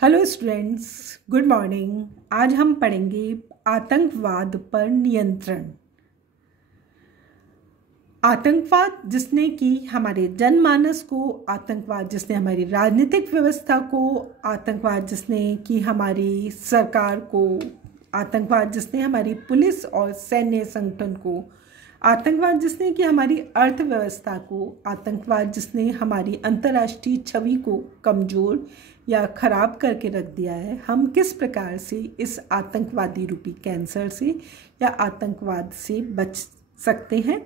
Hello students, good morning. आज हम पढ़ेंगे आतंकवाद पर नियंत्रण। आतंकवाद जिसने कि हमारे जनमानस को, आतंकवाद जिसने हमारी राजनीतिक व्यवस्था को, आतंकवाद जिसने कि हमारी सरकार को, आतंकवाद जिसने हमारी पुलिस और सैन्य संगठन को, आतंकवाद जिसने कि हमारी अर्थव्यवस्था को, आतंकवाद जिसने हमारी अंतर्राष्ट्रीय छवि को कमज़ोर या ख़राब करके रख दिया है। हम किस प्रकार से इस आतंकवादी रूपी कैंसर से या आतंकवाद से बच सकते हैं,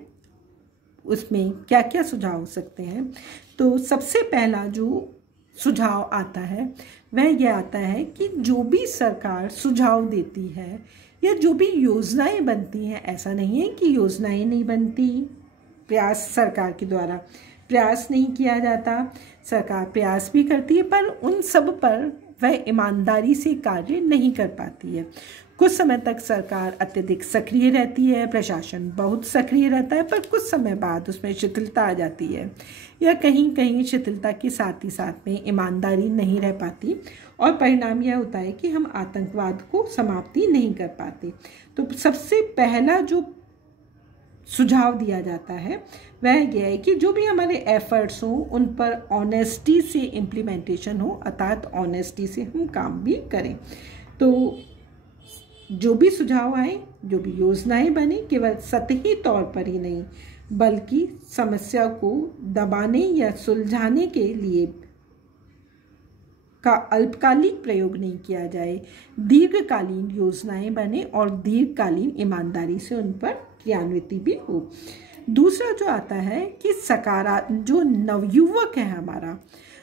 उसमें क्या क्या सुझाव हो सकते हैं। तो सबसे पहला जो सुझाव आता है वह यह आता है कि जो भी सरकार सुझाव देती है या जो भी योजनाएं बनती हैं, ऐसा नहीं है कि योजनाएं नहीं बनती, प्रयास सरकार के द्वारा प्रयास नहीं किया जाता, सरकार प्रयास भी करती है, पर उन सब पर वह ईमानदारी से कार्य नहीं कर पाती है। कुछ समय तक सरकार अत्यधिक सक्रिय रहती है, प्रशासन बहुत सक्रिय रहता है, पर कुछ समय बाद उसमें शिथिलता आ जाती है या कहीं कहीं शिथिलता के साथ ही साथ में ईमानदारी नहीं रह पाती और परिणाम यह होता है कि हम आतंकवाद को समाप्ति नहीं कर पाते। तो सबसे पहला जो सुझाव दिया जाता है वह यह है कि जो भी हमारे एफर्ट्स हों उन पर ऑनेस्टी से इम्प्लीमेंटेशन हो, अर्थात ऑनेस्टी से हम काम भी करें। तो जो भी सुझाव आए, जो भी योजनाएं बने, केवल सतही तौर पर ही नहीं बल्कि समस्या को दबाने या सुलझाने के लिए का अल्पकालिक प्रयोग नहीं किया जाए, दीर्घकालीन योजनाएं बने और दीर्घकालीन ईमानदारी से उन पर क्रियान्वित भी हो। दूसरा जो आता है कि सकारात्मक जो नवयुवक है हमारा,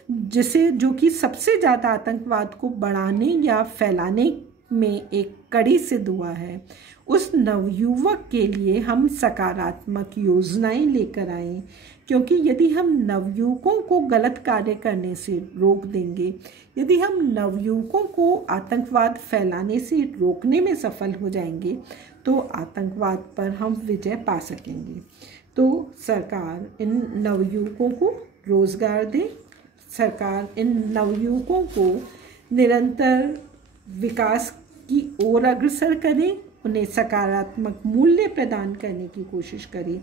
जिसे जो कि सबसे ज़्यादा आतंकवाद को बढ़ाने या फैलाने में एक कड़ी सिद्ध हुआ है, उस नवयुवक के लिए हम सकारात्मक योजनाएं लेकर आएं, क्योंकि यदि हम नवयुवकों को गलत कार्य करने से रोक देंगे, यदि हम नवयुवकों को आतंकवाद फैलाने से रोकने में सफल हो जाएंगे तो आतंकवाद पर हम विजय पा सकेंगे। तो सरकार इन नवयुवकों को रोजगार दे, सरकार इन नवयुवकों को निरंतर विकास की ओर अग्रसर करे, उन्हें सकारात्मक मूल्य प्रदान करने की कोशिश करे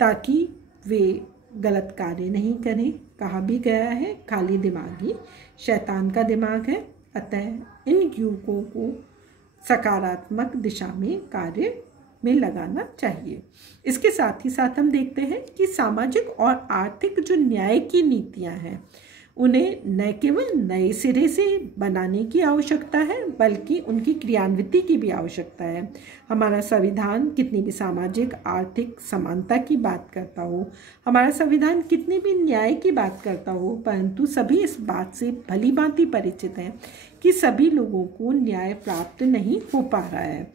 ताकि वे गलत कार्य नहीं करें। कहा भी गया है, खाली दिमाग ही शैतान का दिमाग है। अतः इन युवकों को सकारात्मक दिशा में कार्य में लगाना चाहिए। इसके साथ ही साथ हम देखते हैं कि सामाजिक और आर्थिक जो न्याय की नीतियां हैं उन्हें न केवल नए सिरे से बनाने की आवश्यकता है बल्कि उनकी क्रियान्विति की भी आवश्यकता है। हमारा संविधान कितनी भी सामाजिक आर्थिक समानता की बात करता हो, हमारा संविधान कितनी भी न्याय की बात करता हो, परंतु सभी इस बात से भली भांति परिचित हैं कि सभी लोगों को न्याय प्राप्त नहीं हो पा रहा है।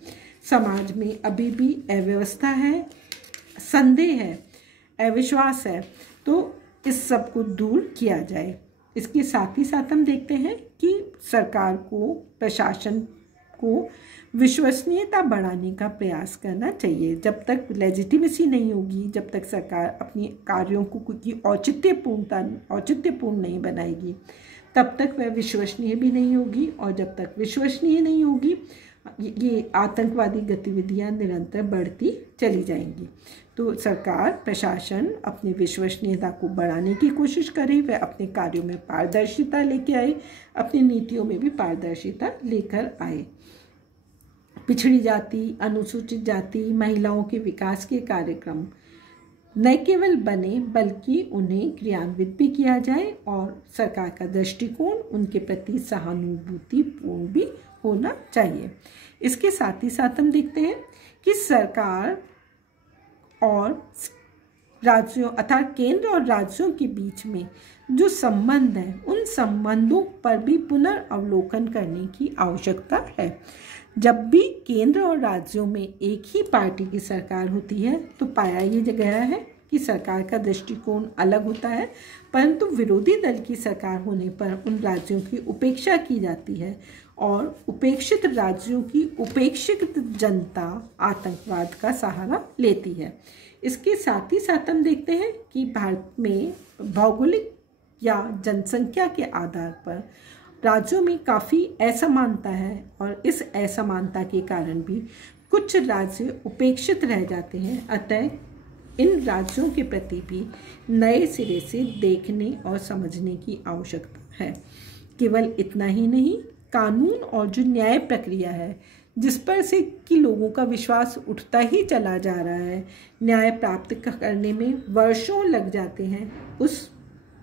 समाज में अभी भी अव्यवस्था है, संदेह है, अविश्वास है, तो इस सब को दूर किया जाए। इसके साथ ही साथ हम देखते हैं कि सरकार को, प्रशासन को विश्वसनीयता बढ़ाने का प्रयास करना चाहिए। जब तक लेजिटिमेसी नहीं होगी, जब तक सरकार अपनी कार्यों को की औचित्यपूर्ण नहीं बनाएगी, तब तक वह विश्वसनीय भी नहीं होगी और जब तक विश्वसनीय नहीं होगी ये आतंकवादी गतिविधियां निरंतर बढ़ती चली जाएंगी। तो सरकार, प्रशासन अपनी विश्वसनीयता को बढ़ाने की कोशिश करे, वह अपने कार्यों में पारदर्शिता लेके आए, अपनी नीतियों में भी पारदर्शिता लेकर आए। पिछड़ी जाति, अनुसूचित जाति, महिलाओं के विकास के कार्यक्रम न केवल बने बल्कि उन्हें क्रियान्वित भी किया जाए और सरकार का दृष्टिकोण उनके प्रति सहानुभूतिपूर्ण भी होना चाहिए। इसके साथ ही साथ हम देखते हैं कि सरकार और राज्यों अर्थात केंद्र और राज्यों के बीच में जो संबंध है उन संबंधों पर भी पुनर्अवलोकन करने की आवश्यकता है। जब भी केंद्र और राज्यों में एक ही पार्टी की सरकार होती है तो पाया ये गया है कि सरकार का दृष्टिकोण अलग होता है, परंतु विरोधी दल की सरकार होने पर उन राज्यों की उपेक्षा की जाती है और उपेक्षित राज्यों की उपेक्षित जनता आतंकवाद का सहारा लेती है। इसके साथ ही साथ हम देखते हैं कि भारत में भौगोलिक या जनसंख्या के आधार पर राज्यों में काफ़ी असमानता है और इस असमानता के कारण भी कुछ राज्य उपेक्षित रह जाते हैं। अतः इन राज्यों के प्रति भी नए सिरे से देखने और समझने की आवश्यकता है। केवल इतना ही नहीं, कानून और जो न्याय प्रक्रिया है जिस पर से कि लोगों का विश्वास उठता ही चला जा रहा है, न्याय प्राप्त करने में वर्षों लग जाते हैं, उस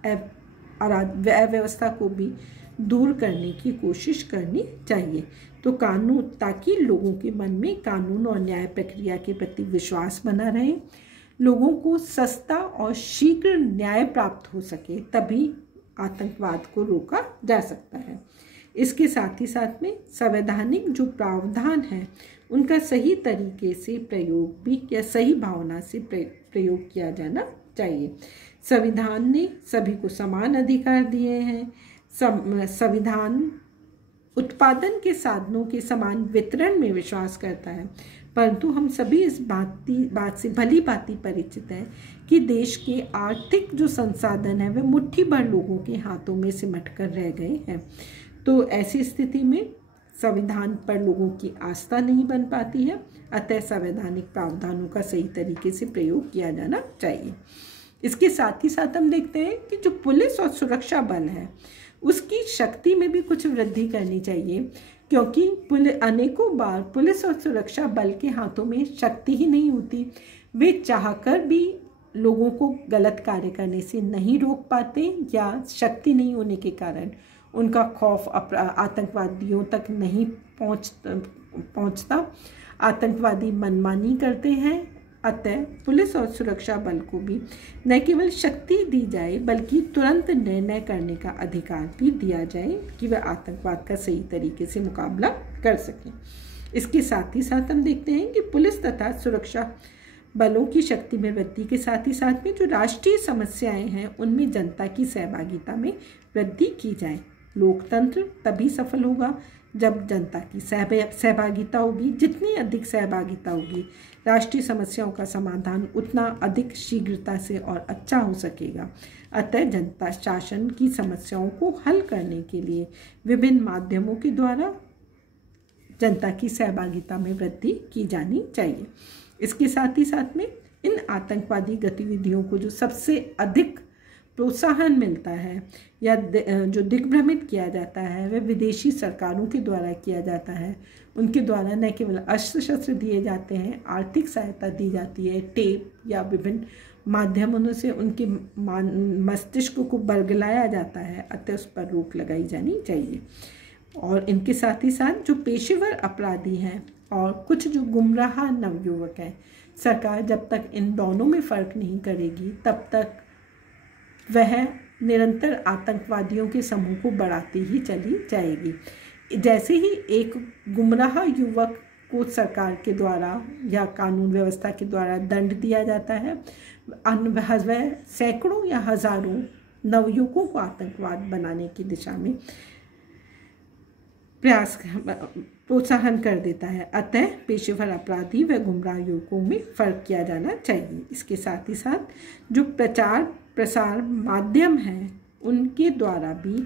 अव्यवस्था को भी दूर करने की कोशिश करनी चाहिए। तो कानून, ताकि लोगों के मन में कानून और न्याय प्रक्रिया के प्रति विश्वास बना रहे, लोगों को सस्ता और शीघ्र न्याय प्राप्त हो सके, तभी आतंकवाद को रोका जा सकता है। इसके साथ ही साथ में संवैधानिक जो प्रावधान है उनका सही तरीके से प्रयोग भी या सही भावना से प्रयोग किया जाना चाहिए। संविधान ने सभी को समान अधिकार दिए हैं। संविधान उत्पादन के साधनों के समान वितरण में विश्वास करता है, परंतु हम सभी इस बात से भली भांति परिचित हैं कि देश के आर्थिक जो संसाधन है वे मुट्ठी भर लोगों के हाथों में सिमट कर रह गए हैं। तो ऐसी स्थिति में संविधान पर लोगों की आस्था नहीं बन पाती है। अतः संवैधानिक प्रावधानों का सही तरीके से प्रयोग किया जाना चाहिए। इसके साथ ही साथ हम देखते हैं कि जो पुलिस और सुरक्षा बल है उसकी शक्ति में भी कुछ वृद्धि करनी चाहिए, क्योंकि अनेकों बार पुलिस और सुरक्षा बल के हाथों में शक्ति ही नहीं होती। वे चाहकर भी लोगों को गलत कार्य करने से नहीं रोक पाते, या शक्ति नहीं होने के कारण उनका खौफ आतंकवादियों तक नहीं पहुंचता। आतंकवादी मनमानी करते हैं। अतः पुलिस और सुरक्षा बल को भी न केवल शक्ति दी जाए बल्कि तुरंत निर्णय करने का अधिकार भी दिया जाए कि वह आतंकवाद का सही तरीके से मुकाबला कर सकें। इसके साथ ही साथ हम देखते हैं कि पुलिस तथा सुरक्षा बलों की शक्ति में वृद्धि के साथ ही साथ में जो राष्ट्रीय समस्याएं हैं उनमें जनता की सहभागिता में वृद्धि की जाए। लोकतंत्र तभी सफल होगा जब जनता की सहभागिता होगी। जितनी अधिक सहभागिता होगी, राष्ट्रीय समस्याओं का समाधान उतना अधिक शीघ्रता से और अच्छा हो सकेगा। अतः जनता शासन की समस्याओं को हल करने के लिए विभिन्न माध्यमों के द्वारा जनता की सहभागिता में वृद्धि की जानी चाहिए। इसके साथ ही साथ में इन आतंकवादी गतिविधियों को जो सबसे अधिक प्रोत्साहन मिलता है या जो दिग्भ्रमित किया जाता है वह विदेशी सरकारों के द्वारा किया जाता है। उनके द्वारा न केवल अस्त्र शस्त्र दिए जाते हैं, आर्थिक सहायता दी जाती है, टेप या विभिन्न माध्यमों से उनके मस्तिष्क को बरगलाया जाता है। अतः उस पर रोक लगाई जानी चाहिए। और इनके साथ ही साथ जो पेशेवर अपराधी हैं और कुछ जो गुमराह नवयुवक हैं, सरकार जब तक इन दोनों में फ़र्क नहीं करेगी तब तक वह निरंतर आतंकवादियों के समूह को बढ़ाती ही चली जाएगी। जैसे ही एक गुमराह युवक को सरकार के द्वारा या कानून व्यवस्था के द्वारा दंड दिया जाता है, वह सैकड़ों या हजारों नवयुवकों को आतंकवाद बनाने की दिशा में प्रोत्साहन कर देता है। अतः पेशेवर अपराधी व गुमराह युवकों में फ़र्क किया जाना चाहिए। इसके साथ ही साथ जो प्रचार प्रसार माध्यम हैं उनके द्वारा भी